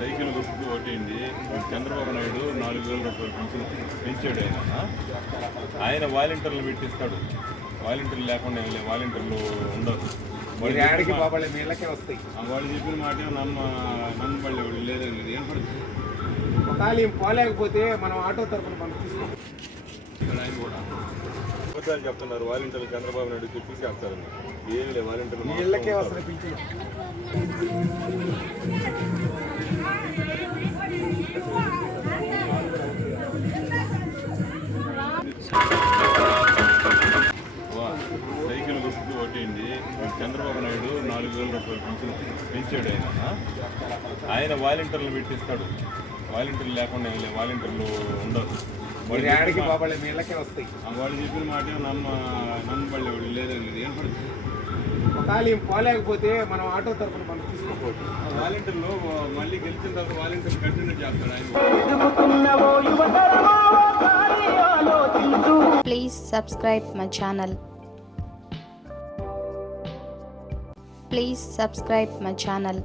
Cycle గుర్తు ఓటేయండి. చంద్రబాబు నాయుడు 4,000 రూపాయలు పెంచాడు. ఆయన వాలంటీర్లు పెట్టిస్తాడు. వాలంటీర్లు లేకుండా వాలంటీర్లు ఉండదు. ఆడికి బాబాళ్ళ నీళ్ళకే వస్తాయి. వాళ్ళు చెప్పిన మాట నమ్మబడి వాళ్ళు లేదండి. ఏం పడుతుంది ఒకవేళ ఏం పోలేకపోతే మనం ఆటో తరఫున మనం తీసుకోవాలి. ఇక్కడ ఆయన కూడా అబద్ధాలు చెప్తున్నారు. వాలంటీర్లు చంద్రబాబు నాయుడు చెప్పేసి చేస్తారు. ఏం లేదు, వాలంటీర్లు నీళ్ళకే వస్తాయి పింఛన్. సైకిల్ గుర్తు ఓటేయండి. చంద్రబాబు నాయుడు 4,000 రూపాయలు పెంచాడు. ఆయన వాలంటీర్లు పెట్టిస్తాడు. వాలంటీర్లు లేకుండా వాలంటీర్లు ఉండదు. ఆడికి బాబాళ్ళ నీళ్ళకే వస్తాయి. వాళ్ళు చెప్పిన మాట నమ్మబడి వాళ్ళు లేదండి. ఏం పడుతుంది ఒకవేళ ఏం పోలేకపోతే మనం ఆటో తరఫున మనం తీసుకోవాలి. వాలంటీర్లు మళ్ళీ గెలిచిన తర్వాత వాలంటీర్లు కంటిన్యూ చేస్తాడు ఆయన. Please subscribe my channel. Please subscribe my channel.